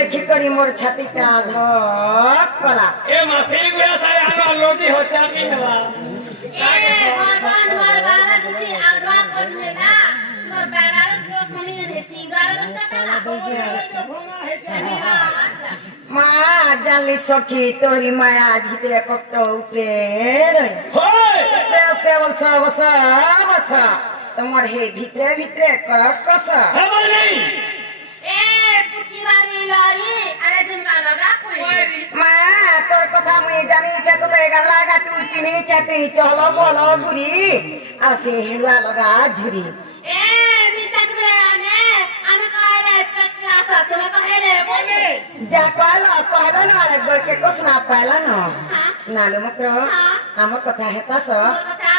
देखी करी मोर छाती का धक कला ए मशीन में सारे आलो लोटी हो जाती है वा ए भगवान बारा तुझे आगवा करनेला मोर बारा जो सुनी ने सिंगार चटला माँ जाली सखी तोरी माया भीतरे कपटो ऊपर होय पे बसा बसा बसा तुम्हार हे भीतरे भीतरे करक कसा हवा नहीं ए पुटी मारी लारी अरे झुमका लगा कोई माँ तोर कथा मुई जानी छे तो एगा लागा तू चिनी छती चलो बोलो गुरी आ से हेडुआ लगा झुरी ए बिचक रे आने हम कहले चचरा सा तुम कहले बोले जा कहलो ना रे गोर के कोसना पाला न हां नालू मकरो हमर कथा हेता स मोर कथा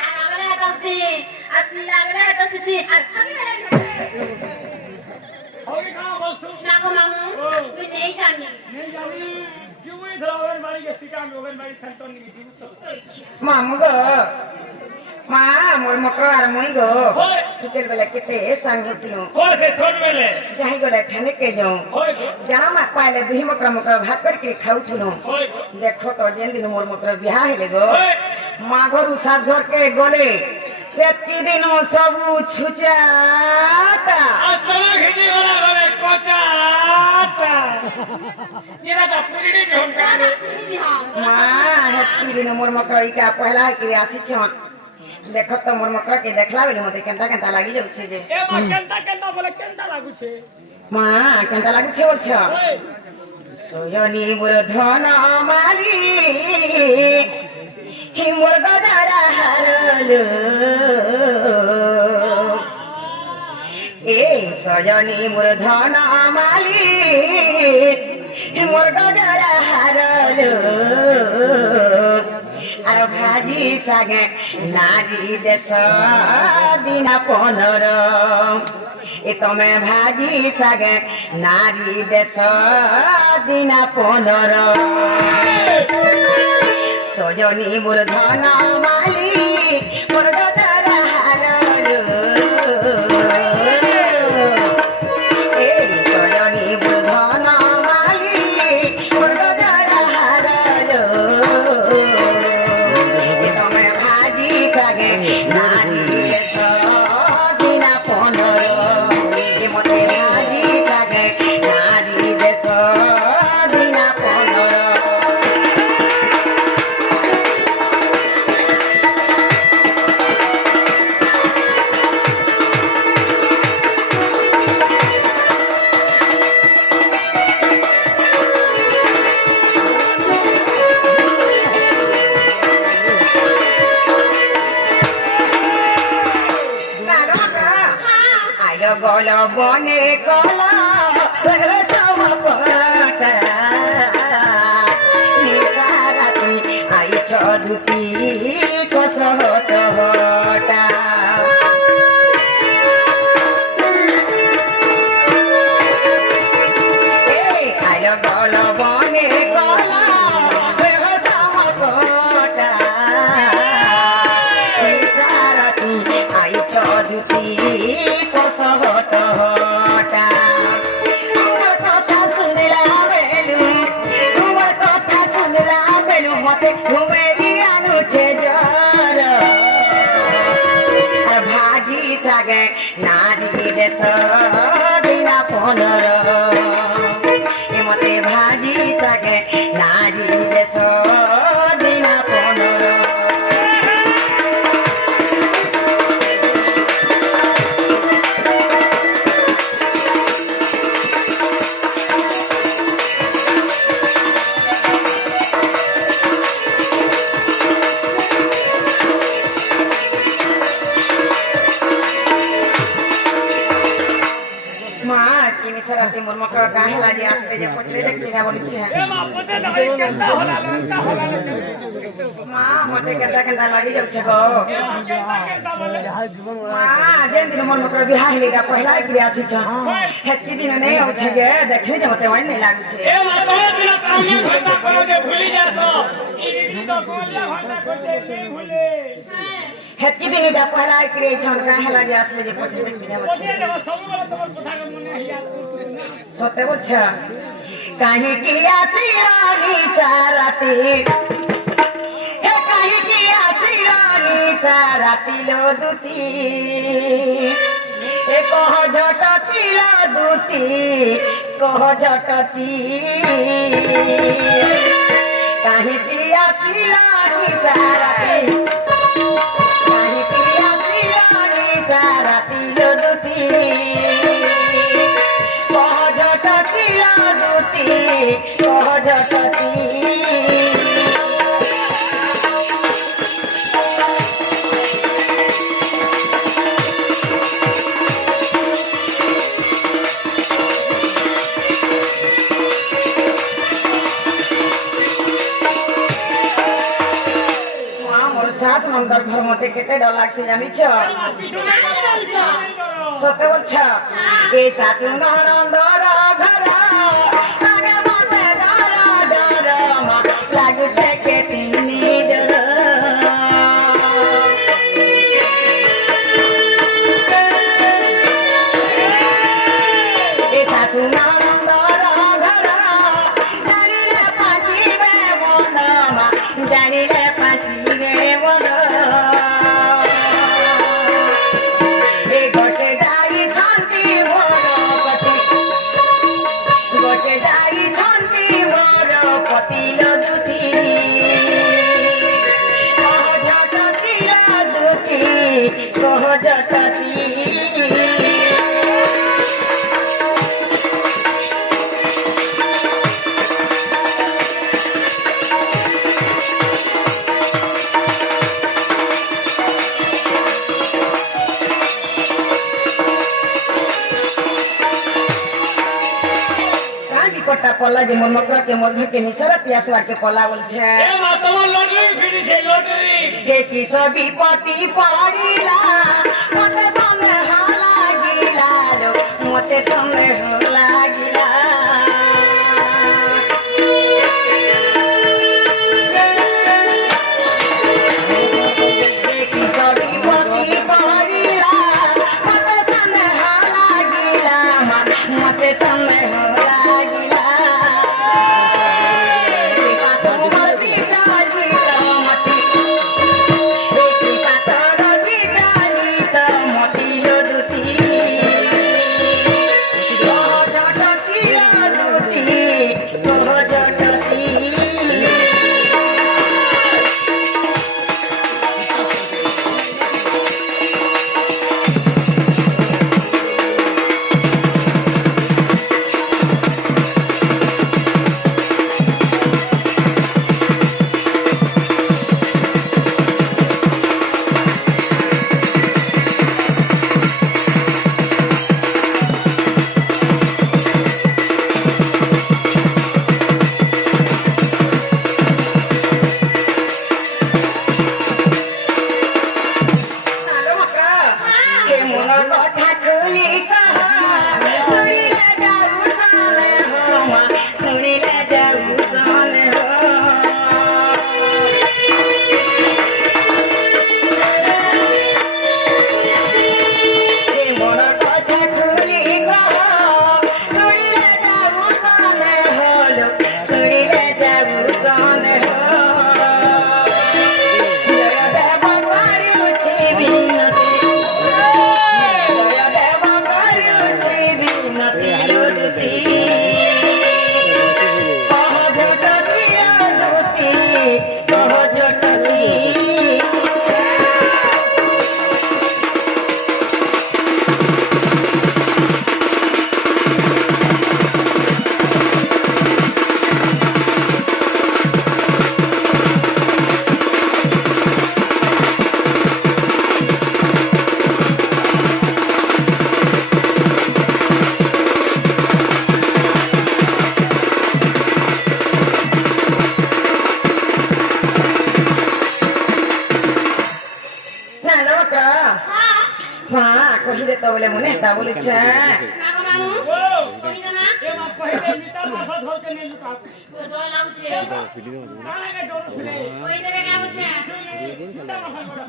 खाना वाला दसदी असला वाला दसदी अच्छा नहीं होगी कहां बोलसु ना को मामू तू नहीं जानी नहीं जानी जुई धरावन बारी के सिकाम लोगन बारी संतोन की जीव मामू गो माँ मोर मकरो आर मुई गो होय कितेल बेले केते संगुतनु कोर के छोड़ मेले जाही गोले ठाने के जाऊं होय जहाँ मा पाले दुही मकरो मकरो भाग करके खाऊ छुनु होय देखो तो जेन दिन मोर मकरो बियाह हेले गो होय माँ घरू साथ घर के गोले तेती दिनो सबु छुचाता आज तना खिजी वाला घरे कोचाटा तेरा का पूरी भी हम ज्यादा सुनी हां माँ हेती दिनो मोर मकरो इका पहला के आसी छन देखो तो मोर मकरो के देखला बेले मते केनता केनता लागी जाउ छे जे ए बा केनता केनता बोले केनता लागु छे माँ केनता लागी छे ओछ होय सोयनी मोर धन माली हि मोर गदारा हारलो ए सोयनी मोर धन माली हि मोर गदारा हारलो আর ভাজি সাগে নারী দেশ দিনা 15 এ তুমি ভাজি সাগে নারী দেশ দিনা 15 সজনী মোর ধন মালি মোর গদারা হারলো এ সজনী মোর ধন মালি মোর গদারা হারলো নারী দেশ দিনা 15 মতে নারী সাগে নারী দেশ দিনা 15 গল বনে কলা রাতি আইছ দুটি কসহট হটা আইল গল বনে কলা রাতি আইছ দুটি কসহট হটা তোমার কথা শুনলা বেলু মতে ঘুমেলি আনুছে জ্বর ভাজি সাগে নারী দেশ দিনা 15 মতে ভাজি সাগে নারী দেশ দিনা 15 রাতে মোর মকর কাহে লাগি আসলে যে পচলে দেখলি না বলিছে ए मा पते दवाई केनता होला মা মতে কেনটা কেনটা লাগি যাচ্ছে গো केनता बोले মা যেন দিন মোর মকর বিয়াহ হেলিগা পহলা কি আসিছ হেতি দিন নেই হচ্ছে গে দেখলি যে মতে ওই নাই লাগছে ए मा तोरे बिना कामे घंटा करो जे भूली जासो ई तो कोला घंटा करते नहीं भूले হেতকি দিন যা পহলা করে ছনকা হেলা যে আসলে যে পটি দেখবি না পটিয়ে দেব সবুবেলা তোমার কথা মনে হিয়া করতেছ না সতে বলছ কাহি কি আসিরানি সারাতে হে কাহি কি আসিরানি সারাতি লো দুতি এ কহ ঝটতি লো দুতি কহ ঝটতি কাহি কি আসিরানি সারাতে কাহি কি আসিরানি সারাতি লো দুতি কহ ঝটতি লো দুতি কহ ঝটতি শাস মন্দর ঘর মতে কেটে ডর লাগছে জানিছ পিছনে সতে বলছ এ শাশু ননন্দর ঘর আগে মতে ডর ডর মা লাগছে কেতি নিজর এ শাশু ননন্দর ঘর জানিলে পাচিবে মন মা জানিলে পাচিবে মন এ ঘটে যাই শান্তি মোর পতি ঘটে যাই শান্তি মোর পতি দুতি কহ ঝটতি দুতি কহ ঝটতি কটা পলা যে মোর মকরা কে মোর ঘকে নিসারা পিয়াসা কে পলা বলছে এ মা তোমার লটারি ফিরিছে লটারি কে কি সবই পতি পারিলা মতে সঙ্গে হালা গিলা মতে সঙ্গে হালা গিলা কে কি সবই পতি পারিলা মতে সঙ্গে হালা গিলা মতে সঙ্গে হালা গিলা কহিলে তো বলে মনে তা বলেছে না গো মামু ও কইলো না এ মা কহিলে মিটা মাছ ধরতে নিয়ে লুকা ডর লাগছে কাকে ডরছে ওই জায়গায় কামছে চিন্তা মাথা করে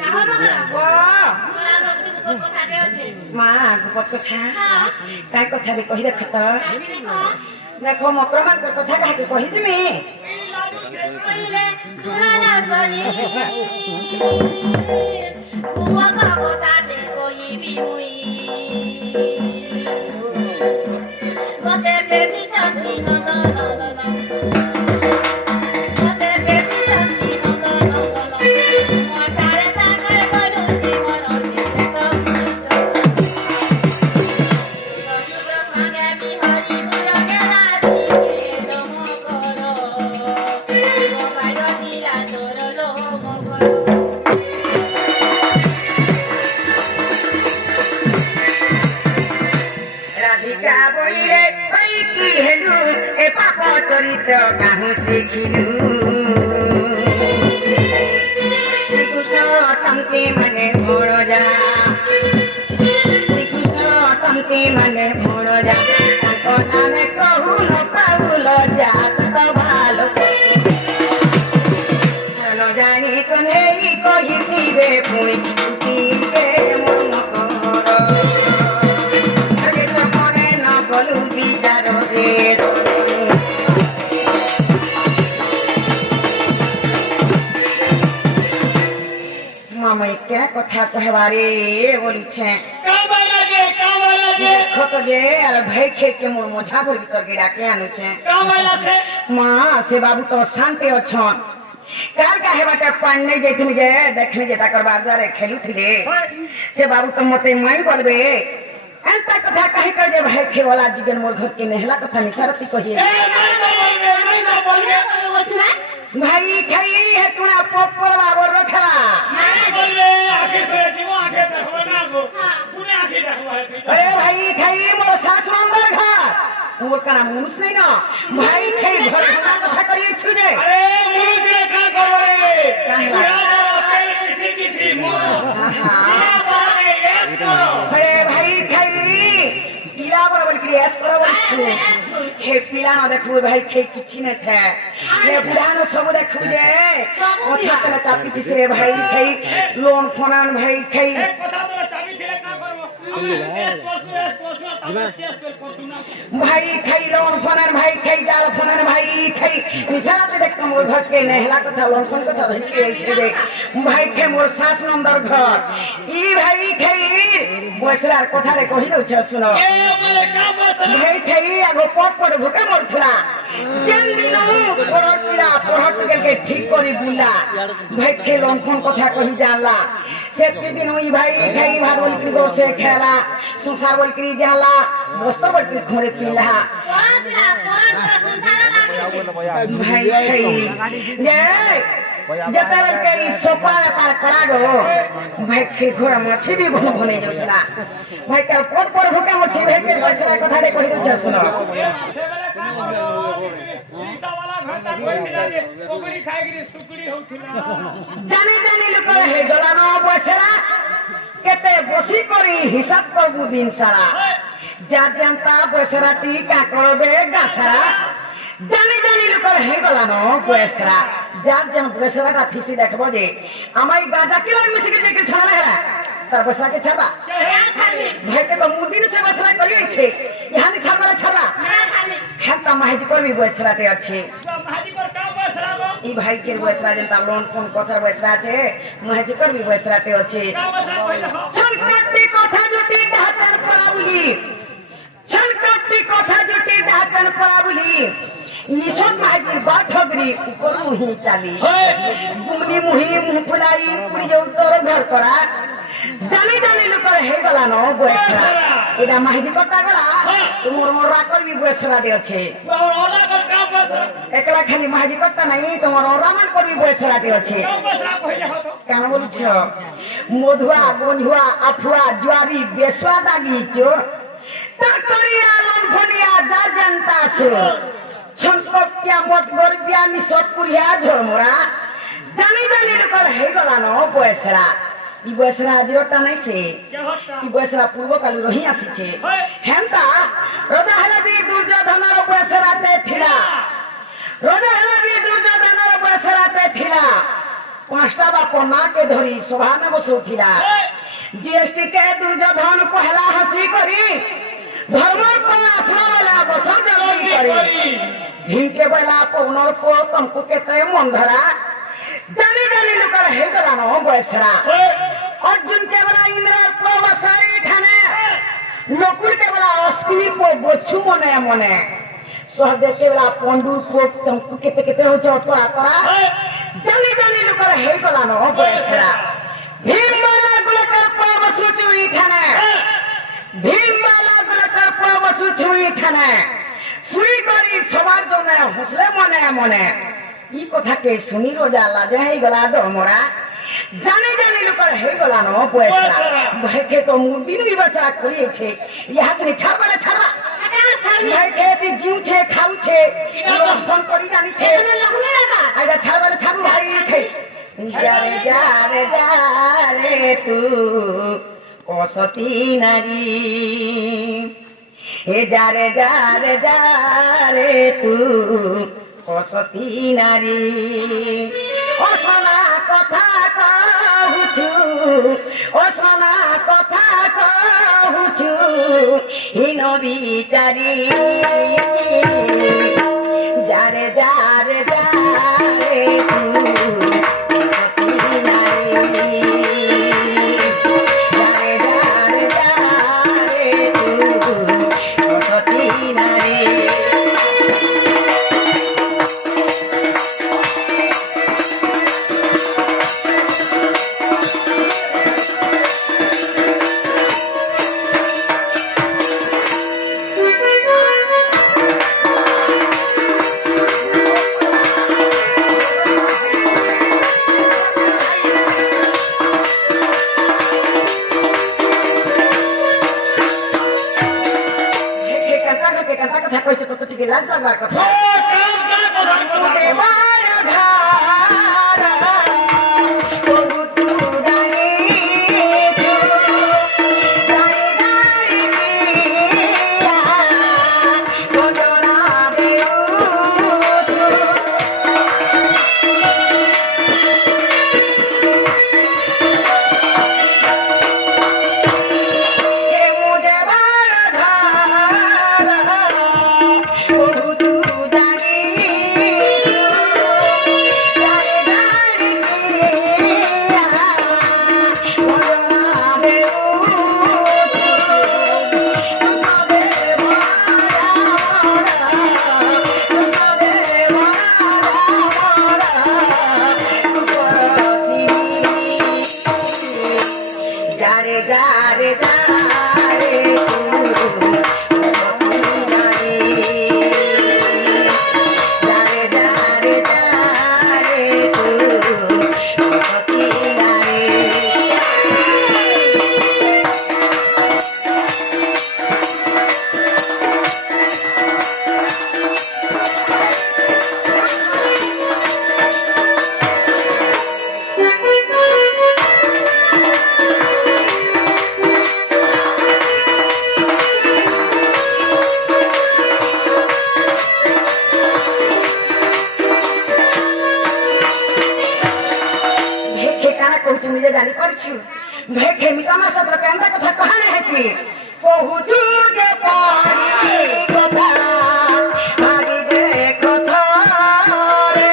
তাহলে ও তোরা রক্তি কত কথা আছে মা গোপত কথা হ্যাঁ কাই কথা রে কহি দেখ তো আমি দেখো দেখো ମୋ ପ୍ରମାଣ କଥା କାହାକୁ କହିଯିମି কইলে সুরালা সনি কুয়া কথা দে কইবি মুই মতে বেশি চাঁদি নন নন মতে বেশি চাঁদি নন নন মটারে তাকে বলুছি মনছি তো সুরা ভাঙে বিহরি গুলো গেলা দিলো মগর মোবাইল দিয়া তোর লো মগর ରାଧିକା ବଇରେ କି ହେଲୁ ଏ ପାପ ଚରିତ୍ର କାହୁଁ ଶିଖିଲୁ ଶ୍ରୀକୃଷ୍ଣ ତମକେ ମାନେ ଭୋଳ ଯା ଶ୍ରୀକୃଷ୍ଣ ତମକେ ମାନେ ଭୋଳ ଯା ତାଙ୍କ ନାମେ କହୁ ନ ପାଉଲ ଯା ତ ଭାଲୋ ନ ଜାଣି କନେଇ କହିଥିବେ ପୁଣି ଯେ ମନ କର বলু বিচার রে মামাই কে কথা কহবারে বলছে কাবা লাগে কত যে আর ভাই খেকে মোর মঝা বলি তোর গিড়াকে আনুছে কাবা লাগে মা সে বাবু তো শান্তি অছন কাল কাহেবাটা পান্নে যাইছিলি যে দেখলি যে তাকর বাজারে খেলুଥିଲେ সে বাবু তো মতে মাই বলবে এন্তা কথা কাহে কর যে ভাই খেওয়ালা জীবন মোর ঘর কে নেহলা কথা নিসারতি কহিয়ে ভাই খাই হে টুনা পপ পড়বা বড় রখা अरे भाई खाई मोर सास नंबर घर मोर कना मुनुस नहीं ना भाई खाई घर का कथा करिए छु जे अरे भाई खाई पीला बराबर क्रियास बराबर छु हे पीला ना देखो भाई खाई किछि न थे ये बुढ़ान सब देखो जे ओठा तले चापी तिसरे भाई खाई लोन फोनान भाई खाई भाई खाई लोन फनन भाई खाई जाल फनन भाई खाई निशाते देख मोर घर के नेहला कथा लोन फन कथा धइ के छे भाई के मोर सास नंबर घर ई भाई खाई बसरार कथा रे कहि दउ छ सुनो भाई खाई आगो पप पर भुका मोर थला जेन दिनो पढ़त के ठीक करी बुला भाई के लोन फन कथा कहि जानला से दिन ई भाई खाई भादोल की गोर से खेला संसार बोल करी जाला दोस्तों बोल के घरे पीला भाई खाई ये जता बोल करी सोपा तार करा गो भाई के घोड़ा मछली भी बन बने जोला भाई का कोट पर भूका मछली भेज के पैसा कथा रे कहि दउ छ सुनो जाने जाने लोक हे गला न बसरा केते बसी करी हिसाब करबू दिन सारा जा जनता बसराती का करबे गासरा जाने जाने लोक हे गला न बसरा जा जन बसराटा फिसी देखबो जे আমাই গাজা কি লাই মিশি के के छाला है तार बसरा के छाबा भाई के तो मुदिन से बसरा करी छै यहां नि छाबा छाबा हेता माहिज करबी बसराते अछि ई भाई के बसरा जनता लोन फोन कथर बसरा छे माहिज करबी बसराते अछि छनकटी कथा जुटी ढाचन पराबुली छनकटी कथा जुटी ढाचन पराबुली निशोस माहिज बात हगरी ऊपर मुही चाली गुमली मुही मुह फुलाई पुरी जो तोर घर करा जाने जाने लोक हे गला न बसरा एदा माहिज कथा गला तुमर मोरा करबी बसरा दे अछि एकला खाली माहिज कथा नहीं तुमर ओरामान करबी बसरा दे अछि केन बोलछ मधुआ गंझुआ अठुआ ज्वारी बेसवा दागी चोर तकरिया लंफनिया जा जनता सुर छनकटिया मत गरबिया निसटपुरिया झरमोरा जाने जाने लोक हे गला न बसरा ई बसरा आजिरटा नहीं छे ई बसरा पूर्व काल रही आसी छे हेंता राजा ବୟସରାଟେ ଥିଲା ରଜା ହେଲା ବି ଦୁର୍ଯୋଧନର ବୟସରାଟେ ଥିଲା ପାଞ୍ଚଟା ବାପ ମାକେ ଧରି ସଭାନେ ବସଉଥିଲା जीएसटी के दुर्योधन पहला हंसी करी धर्म को आसरा वाला बसो जलोई करी भीम के बेला पौनर को तुमको केते मन धरा जानी जानी लुकर हे गला न बयसरा अर्जुन के बेला इंद्र को बसाई ठाने नकुल के बेला अश्विनी को बोछु मने मने सहदेव के बेला पंडू को तुमको केते केते हो जो तोरा तोरा जानी जानी लुकर हे गला न बयसरा भीम वाला गुलकर पाव सुचुई ठाने भीम वाला गुलकर पाव सुचुई ठाने सुई करी सवार जने हसले मने मने ई कथा के सुनी रोजा लाजे हे गला डमरा जाने जाने लुकर हे गला न पैसा भयके तो दिन दिवसा करिए छे यहाँ से छाबले छाबा भयके ती जीव छे खाऊ छे फोन करी जानी छे आइगा छाबले छाबू भाई थे जारे जारे जारे तू कसती नारी हे जारे जारे जारे तू कसती नारी असना कथा कहूछु असना कथा कहूछु हिन बिचारी जारे जारे जारे तू लाज लगवा कथा तुझे बार घारा तू जानी जो जानी जानी पिया तो जोड़ा बेऊ के मुझे बार घारा जारे जारे जारे तू जारे जारे जारे तू ନିଜେ ଜାଣି ପାରୁଛୁ ଭେ ଖେମିକା ମାସ ତ କେନ୍ତା କଥା କହାଣୀ ହେସି କହୁଛୁ ଯେ ପାଣି କଥା ଆଜି ଦେଖ ଥରେ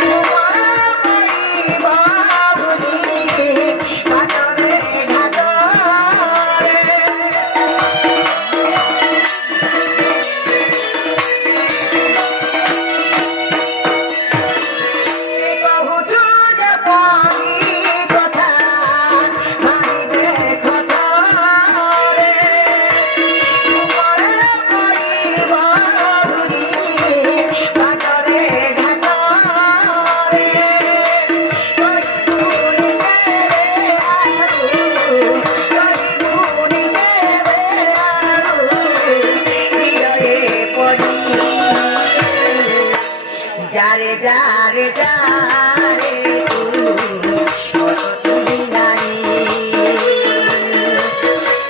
ତୁମର ପରିବା ଭୁଲି ଘାଟରେ ଘାଟରେ କହୁଛୁ ଯେ ପାଣି जारे जारे जारे तू कसती नारी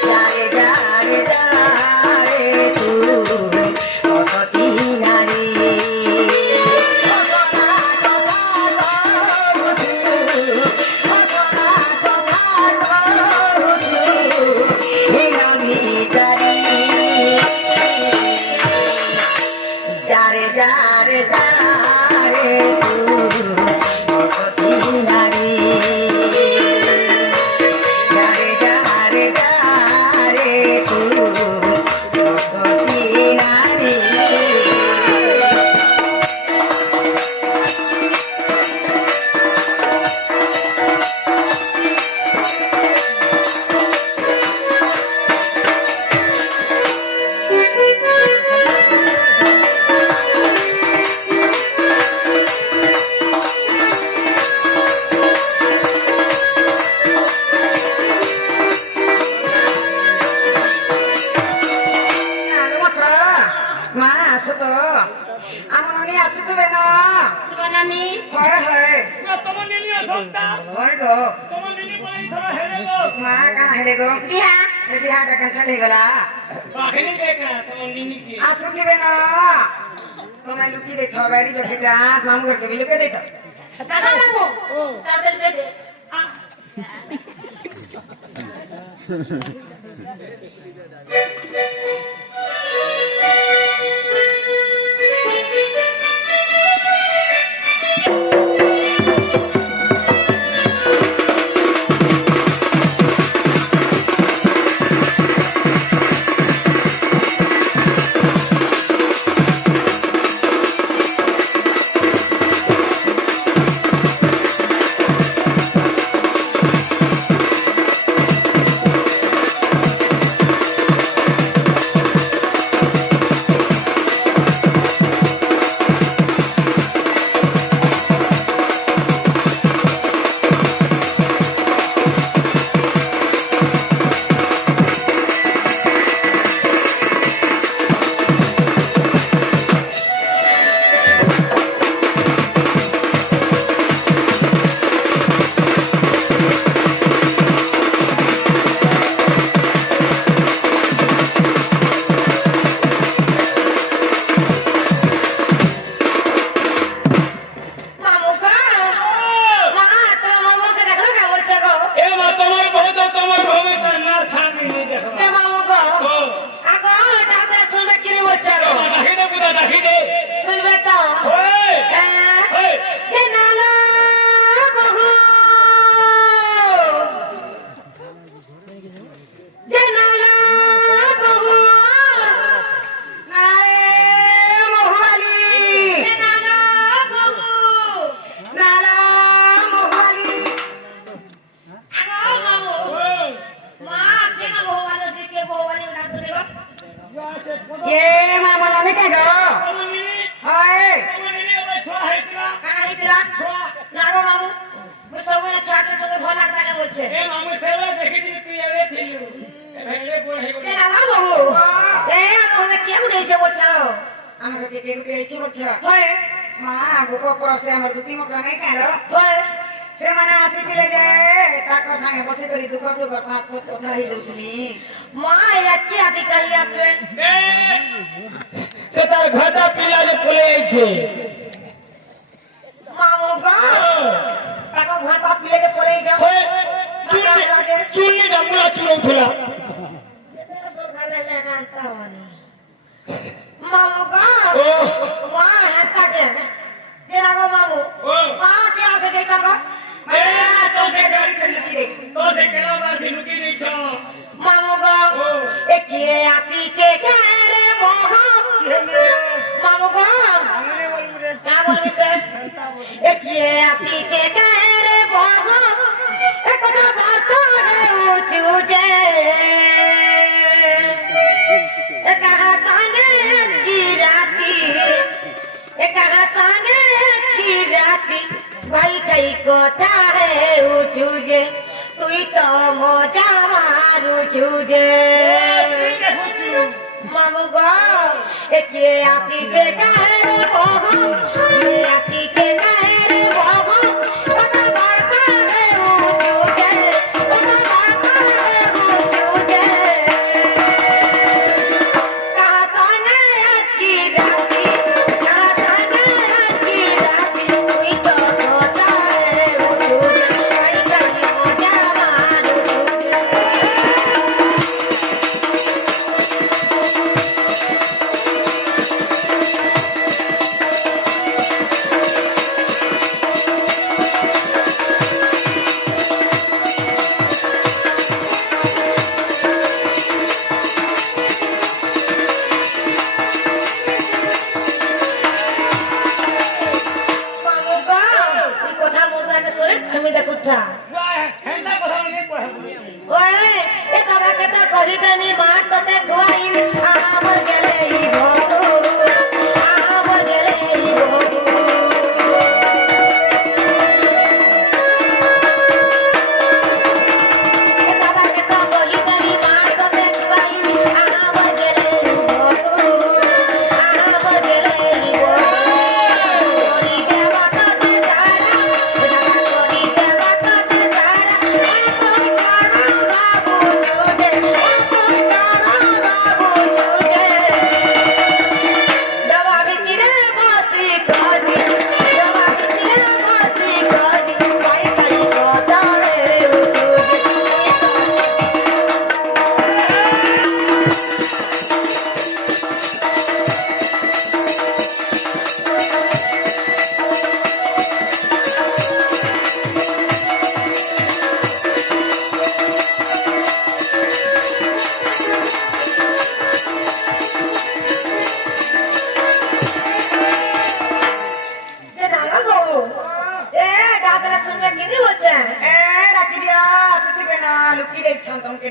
जारे जारे जारे तू कसती আসো তো আমার নানি আসো তো না তোমার নানি হয় হয় তোমার নিনি সন্তা হয় গো তোমার নিনি বলে ধরো হেরে গো মা কানা হেলে গো বিহা বিহাটা ক্যান্সেল হয়ে গেলা বাহিনী দেখা তোমার নিনি কি আসো কি না তোমার লুকি দেখো বাড়ি যোগিটা মামু ঘরকে লুকে দেখো দাদা মামু সাবধান করে মামু গো মা তোমার মামুকে দেখো না বলছে গো এ মা তোমার বহুত তোমার ভবিষ্যৎ না ছাড়বি নি দেখো এ মামু গো ও আগো দাদা শুনবে কি বলছে গো ডাকি দে পুরা ডাকি দে শুনবে তো ওই হ্যাঁ ওই এ নালা বহু এ নালা বহু নারে মহুয়ালি এ নালা বহু নারা মহুয়ালি আগো মামু ওই মা কেন বহু দিকে বহু ডাক দেব এ মামা নানি কে গো তোমার নিনি হয় তোমার নিনি ওই ছোয়া হইছিলা কানা হইতিলা ছোয়া না গো মামু মুই সঙ্গে ছাড়তে তোকে ভয় লাগতা বলছে এ মামু সেবা দেখিছিলি তুই এড়ে থিলু এ ভেড়ে পড়ে হই এ নালা বহু এ আমরা কে উঠেছে বলছো আমার দিকে উঠে এসে বলছে হয় মা গোপ পরসে আমার দুটি মকলা নাই কেন হয় ସେମାନେ ଆସିଥିଲେ ଯେ ତାଙ୍କ ସାଙ୍ଗେ ବସିକରି ଦୁଃଖ ଦୁଃଖ କଥା ହେଇଯାଉଥିଲି মা একই আদি কালি আসবে এ সে তার ঘাটা পিলা যে পড়ে আইছে মামু গো তাকে ভাতা পিলেকে পড়ে যাও ওই চুন্নি ডামুরা চুলৌছিলা মামু গো ও মা হাতা দে কেনা গো মামু ও মা কে আসে দেখো গো এ তো সে গাড়ি চলি তো সে কেনা বাসি লুকি দিছ মামু গো ও এ কে আসিছে ঘরে বহ মামু গো আরে বলবি রে কা বলবি সে এ কে আসিছে ঘরে বহ এ কথা বার্তা রে উঁচু যে এ কাহা সানে কি রাতি এ কাহা সানে কি রাতি ভাই কাই কথা রে উঁচু যে তুই তো মজা মারুছু যে তুই দেখছু মামু গো এ কে আসিছে ঘরে বহ কে আসিছে ঘরে বহ কথা বার্তা রে উঁচু যে কথা বার্তা রে উঁচু যে কাহা সানে কি রাতি কাহা সানে কি রাতি তুই তো মজা রে উঁচু যে ভাই কাই মজা মারুছু যে এ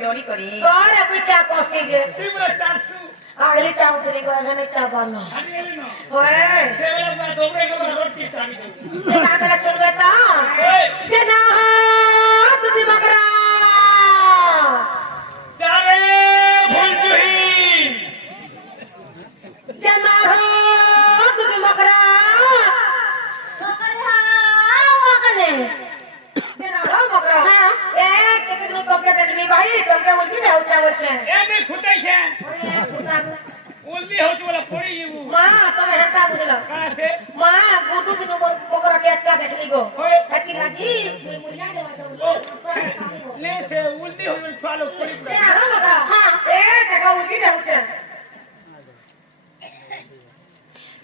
डोरी करी कर अभी क्या कोसी जे त्रिपुरा चारसु आगली चाव तेरी को एने चाबानो खाली गेली न ओए सेवेला बा दोबरे के रोटी साडी दे ये कागला चलबे ता ये ना तुझी बकरा चारे भूल जुही ये ना तुझी बकरा ओकले ये ना बकरा ए कितने को के देखली भाई तुमके उल्टी जाऊ चावल छे ए में फुटाई छे उल्टी हो चुला पड़ी यू मां तुम हेटा बुझला कहां से मां गुडू दिन बकरा के अच्छा देखली गो ओए हटी राजी मुड़िया देवा ले से उल्टी हो गल छालो पड़ी ये ना बकरा हां ए देखा उल्टी जाऊ छे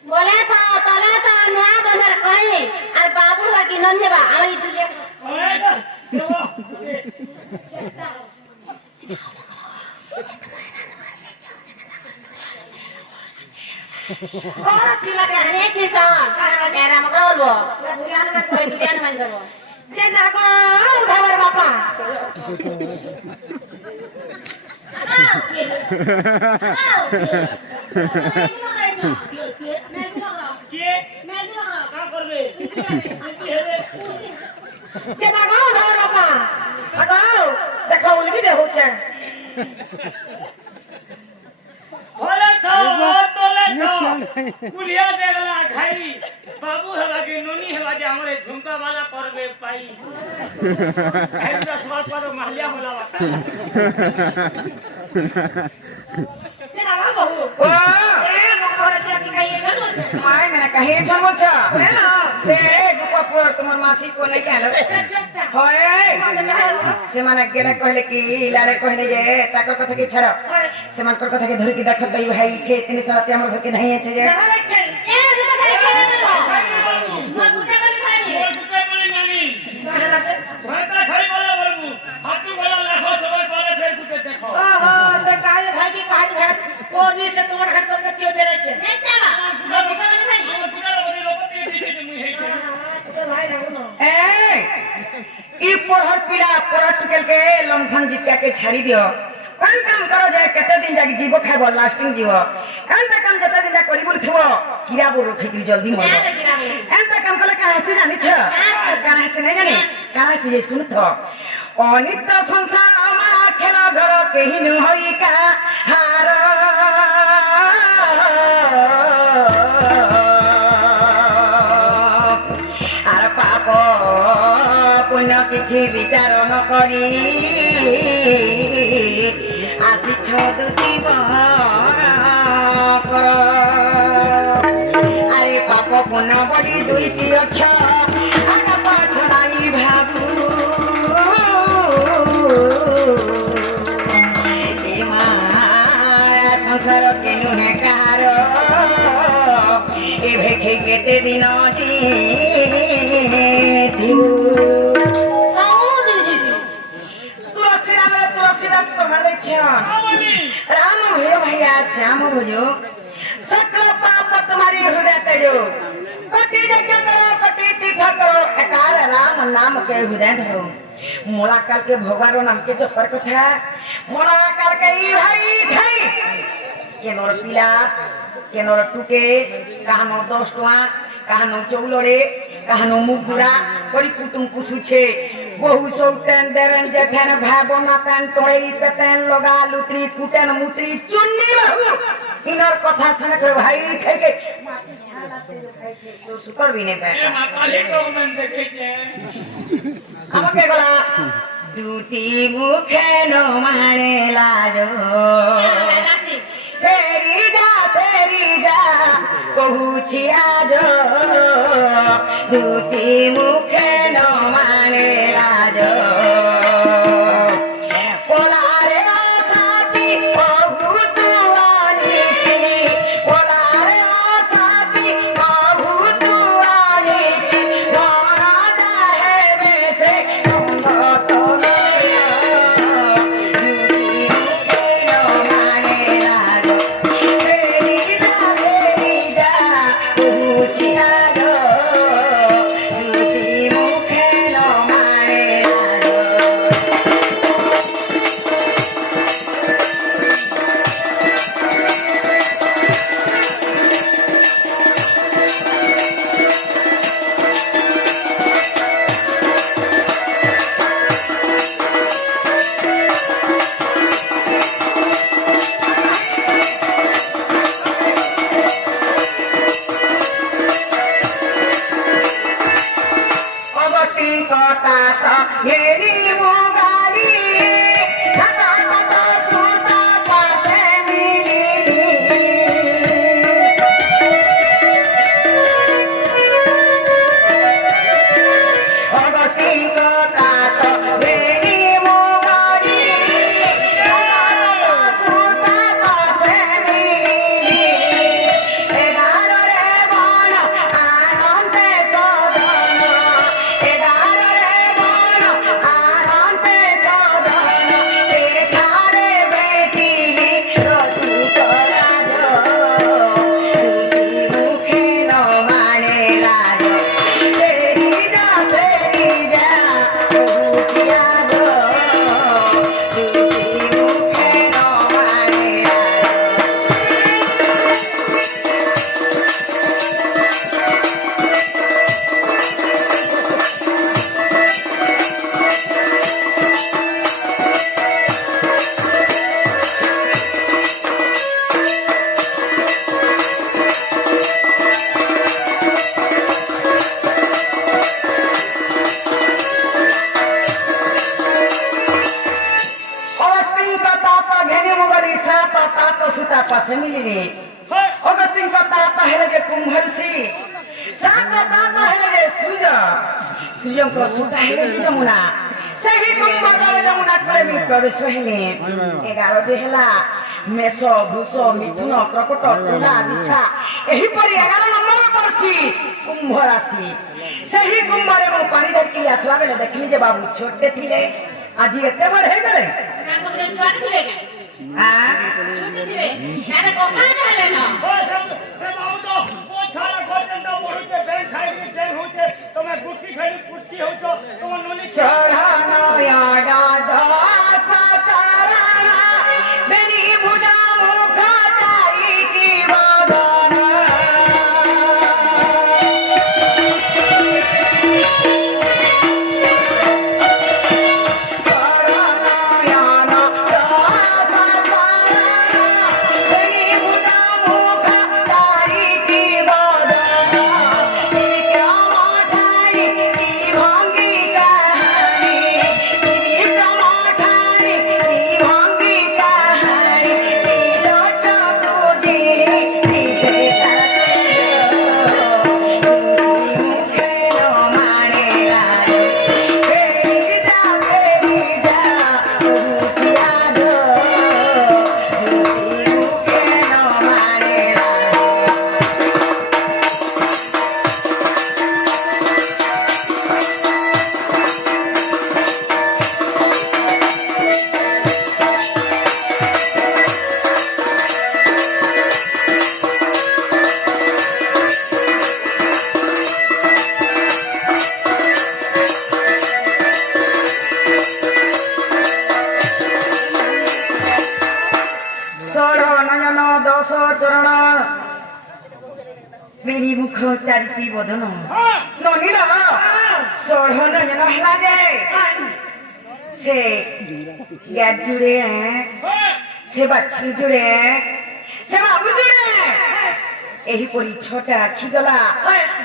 बोले तो नुआ बंदर कहे और बाबू बाकी नंदे बा आई तुझे ओए ना कौन चिल्ला के हने चिसान मेरा मका बोलबो दुनियान में कोई दुनियान में जाबो जे ना को उठावर बापा के का करबे जे ना को उठावर बापा हटाओ देखो उल्टी दे हो छे बोले तो कुलिया देगला खाई बाबू हवा के नोनी हवा जे हमरे झुमका वाला करबे पाई ऐसा सवाल पर महलिया होला बात जे ना को बहू ए बकरा के दिखाइए चलो छे माय मैंने कहे समझ हेलो से गुपर तुम्हार मासी को नहीं कहलो होए से माने गेले कहले कि लारे कहले जे ताकर कथा के छड़ से मन कर कथा के धरि के देखत दई भाई के इतने सारा ते हमर घर के नहीं है जे ए रुको भाई के मैं पूछे वाली भाई ओए कुके बोली नानी भाता खाई वाला बलबू हाथू वाला लाखो सवाल पाले फिर कुके देखो ओहो से काल भाई की काल है कोनी से तुम्हारे घर तक चियो दे रहे थे नहीं साला मैं पूछे वाली भाई हम कुके बोली रोपती दिखे जे मुई है तो भाई रहू न ए ई पढ़त पीड़ा पढ़त टुकेल के लंफन जिपिया के छाड़ी दियो कौन काम करो जे केते दिन जाके जीवो खाइबो लास्टिंग जीवो एंता काम जता दिन जा करी बोल थबो कीड़ा बोरो फेकली जल्दी मरो एंता काम कले कहां से जानि छ कहां से नहीं जानि कहां से जे सुन थो अनित संसार मा खेला घर केहि न होई का हार आर पाप पुण्य किछि विचार न करी आसिछ दुषीब आरे पाप पुण्य बड़ी दुईटी अक्षर आगा पाछड़ाई भाबू ए माया संसार केनु है कार ए भेखे केते दिन जीऊ राम भयो भैया श्याम भुजो सकल पाप तुम्हारी हृदय तेजो कटी यज्ञ करो कटी तीर्थ करो एकार राम नाम के हृदय धरो मोला काल के भगवान नाम के चपर कथा मोला काल के ई भाई खाई के नोर पिला के नोर टुके कहानो 10 टका कहानो चौलड़े कहानो मुगुरा बड़ी कुटुम कुसु छे बहु सौटन देरन जेठन भाई बनातन टोई पेतन लगा लुत्री कुटन मुत्री चुन्नी बहु इनर कथा सुन के भाई खाई के तो सुपर भी नहीं ए बैठा माताले को मन देखे जे আমাকে গলা দুটি মুখে নো মারে লাজো ফেরি যা কহুছি আজ দুটি মুখে নো মারে লাজো পোলারে সাথী বহু তুয়ানি পোলারে সাথী বহু তুয়ানি মরা যায় বেসে তো মেরে तो सुता पास मिली अगस्तिन को ताता है जे कुंभरसी सात को ताता है जे सूर्य को सुता है जे जमुना सही कुंभ जमुना प्रेमी प्रवेश हेले 11 जे हला मेष भूष मिथुन कर्कट तुला बिछा एही परि 11 नंबर परसी कुंभ राशि सही कुंभ रे मो पानी धर के आसला बेले देखली जे बाबू छोटे थिले आज एते बड़ हे गले ना सब छोट थिले हां छोट थिले ना कोखा रहले ना से बाबू तो ओ थारा गोचन तो पहुंचे बैंक खाई के ट्रेन होचे तुम्हें गुट्टी खाई कुट्टी होचो तुम नोनी चढ़ाना यादा दासा ताराना बेनी भुजा मुखा चाई की बाबाना मेरी मुख चारिटी बदन ननी रा सोढ़ नयन हला जाए से या जुड़े से बाछी जुड़े से बाबू जुड़े एही परी छोटा आखि गला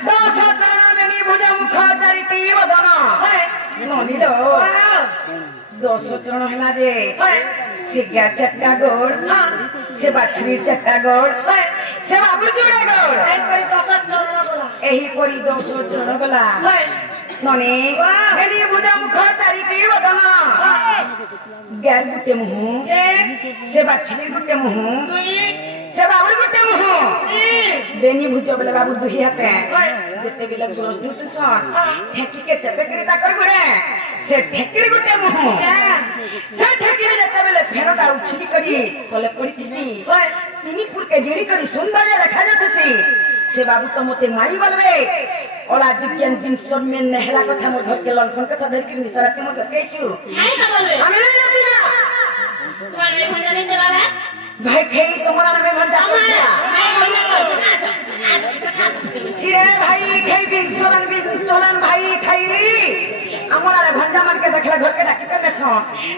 10 चरण मेरी भुज मुख चारिटी बदन ननी रो 10 चरण हला जे से या चट्टा गोड़ से बाछी चट्टा गोड़ से बाबू जुड़े गोड़ एही परी 10 चरण गला ननी मेरी भुज मुख चारिटी बदन गैल गुटे मुह से बाछी गुटे मुह से बाबू गुटे मुह बेनी भुज बोले बाबू दुही हाथे जेते बिले गोस दुत सन ठेकी के चपे करे ताकर गुरे से ठेकी गुटे मुह से ठेकी रे जेते बिले फेरटा उछली करी तले पड़ीतिसी तिनी पुर के जिणी करी सुंदर देखा जातसी से बाबू तो मते माई बोलबे ओला जुज्ञान दिन सब में नहला कथा मोर घर के लंफन कथा धर के निसरा के मोर कहचू नहीं का बोलबे हमें नहीं दिया तुम्हारे भंजा नहीं चला है भाई खेई तुम्हारा में भंजा छिरे भाई खेई बिन सोलन भाई खेई हमरा रे भंजा मन के देखला घर के डाकी कर देसो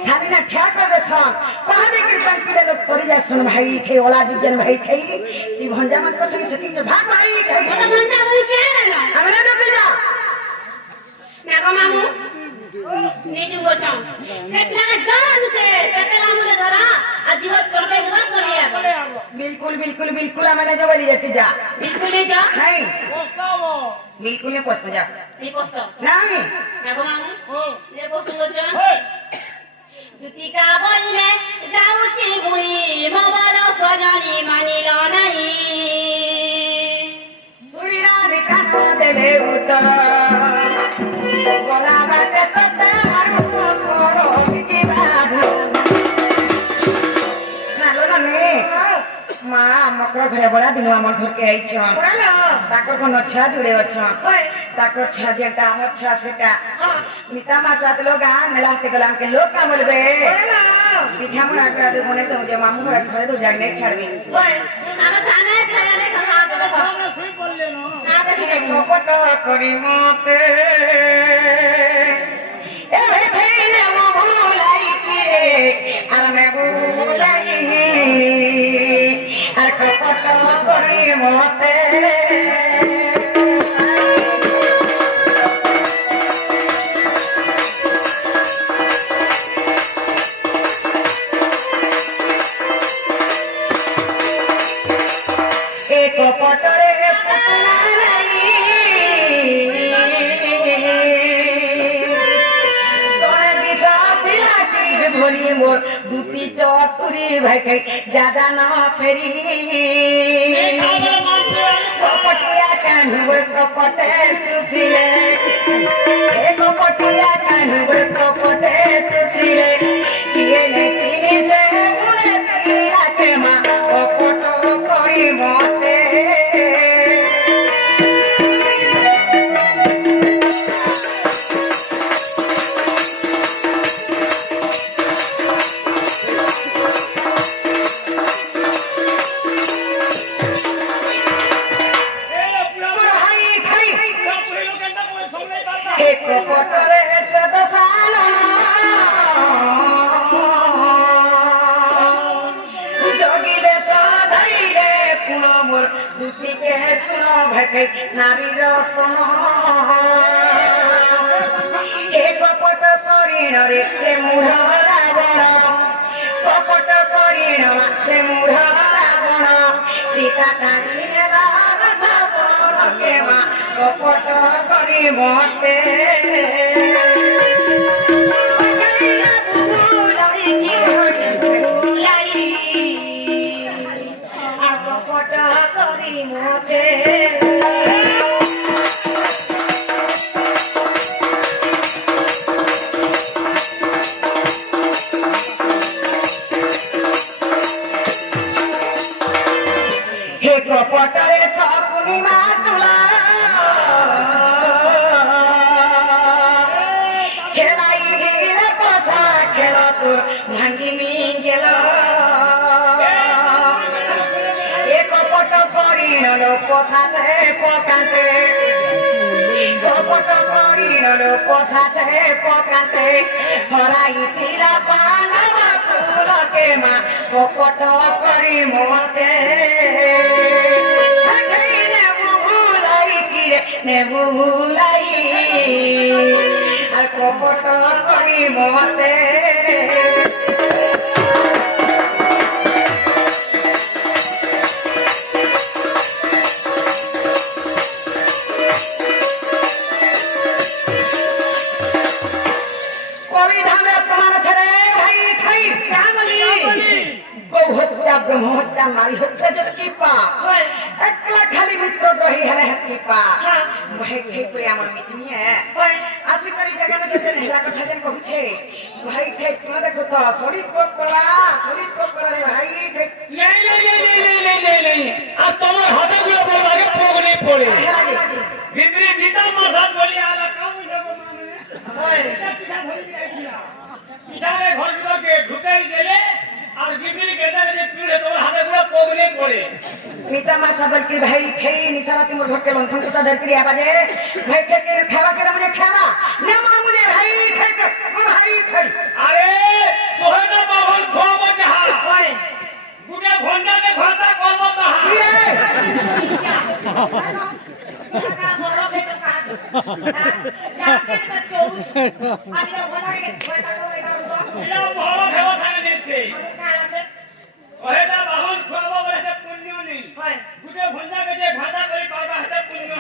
खाली ना ठा कर देसो कहा दे के टंकी दे लोग तोरी जा सुन भाई खेई ओला जुजन भाई खेई ई भंजा मन को सकी सकी भाग भाई खेई भंजा बोल के है ना हमें नहीं दिया ना को मामू नीचे बोचा सेटला के जान के तेला मुले धरा आज हो चल के हुआ करिया बिल्कुल बिल्कुल बिल्कुल हमें जो बोली जाती जा बिल्कुल ले जा नहीं पोस्तावो बिल्कुल नहीं पोस्ट जा ये पोस्ट नहीं ना को मामू ये पोस्ट बोचा हे जुतिका बोलले जाउची भुई मोबालो सजनी मानिलो नहीं सुरीरा दिखाना देले उतर गोला बाटे तते मारू कोरो बिटी बाबू नालो नने मां मकर घरे बड़ा दिन हमर घर के आई छ ताको कोन छा जुड़े छ ताको छा जेटा हमर छा सेटा मिता मा साथ लोग आ नलाते गलाम के लोग का बोलबे बिठा मुना का दे मने तो जे मामू घर घरे तो जाने छाड़बी ना खाने खाने खा दे सामने सुई पड़ले नो ना देखी फोटो करी मते ए भैया मो भुलाई के अर मैं भुलाई अर फोटो करी मते কপটরে ধরি মোর দুটি চতুরি ভাই যা জানা ফেরি কপটিয়া কানুর কপটে সুশীলে কপটিয়া কানুর কপটে সুশীলে কিয়ে নেচিছে উড়ে পিয়াকে মা কপট করি মতে নারীর কপট করিণ রে সে মূঢ় রাবণ কপট করিণ সে মূঢ় রাবণ সীতা টানি নেলা কে মা কপট করি মতে কপট করি মতে কপটরে সপুনি মা তুলা খেলাই গেলে পশা খেল তোর ভাঙ্গি মি গেল এ কপট করি নলো পশাতে পকাতে কপট করি নলো পশাতে পকাতে হরাই ছিলা পানা তুলকে মা কপট করি মতে নেবুলাই আর কপট করি মতে কবি ধামে প্রমাণ ছেড়ে ভাই খাই গৌ হত্যা ব্রহ্ম হত্যা নারী হত্যা যে কি পা একলা খালি মিত্র দ্রোহী হেলে কি পা ভাই খাই করে আমার মিটি নিয়ে আসি করি জায়গাটা যেতে হেলা কথা যেন কইছে ভাই খাই তুমি দেখো তো শরীর কোকলা রে ভাই খাই নেই আর তোমার হাতে গুলো বলবাগে পগনে পড়ে ভিতরে ভিতর মাথা বলি আলা কাম যাব কিসারে ঘর ভিতরে ঢুকাই দিলে আর বিবির গেদারে যে পিড়ে তোর হাতে গুলো পগনে পড়ে মিতা মা সাদর কি ভাই খাই নিসারাতি মোর ঘরকে লঙ্ঘন করতা ধরকি আবাজে ভাই থেকে খাওয়া করে মুঝে খাওয়া না মার মুঝে ভাই খাই আরে সোহেদা বাবল খোয়াবো যাহা গুনে ভন্ডারে ভাতা করব তাহা ইয়া বড় ভেবা থাকে দেখছে সোহেদা বাবল খোয়াবো বলে এটা পুণ্য নেই গুনে ভন্ডারে যে ভাতা করে পারবা এটা পুণ্য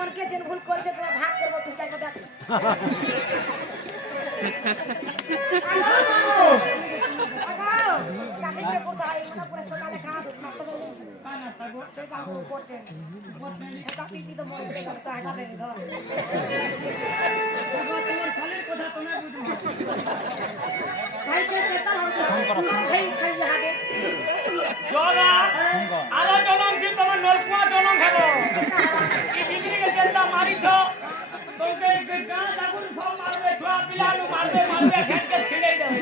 মনকে যেন ভুল করেছে তোমার ভাগ করবো তুই তাই কথা কোথায় পুরো সকালে খাওয়া নাস্তা করে সেই পাবো করতেন পিপি তো মরে গেলে সাহায্য দেন ঘর ভাই কে কেতা হচ্ছে খাই খাই হাগে জরা তোদের মালটা খেটকে ছিঁড়ে যাবে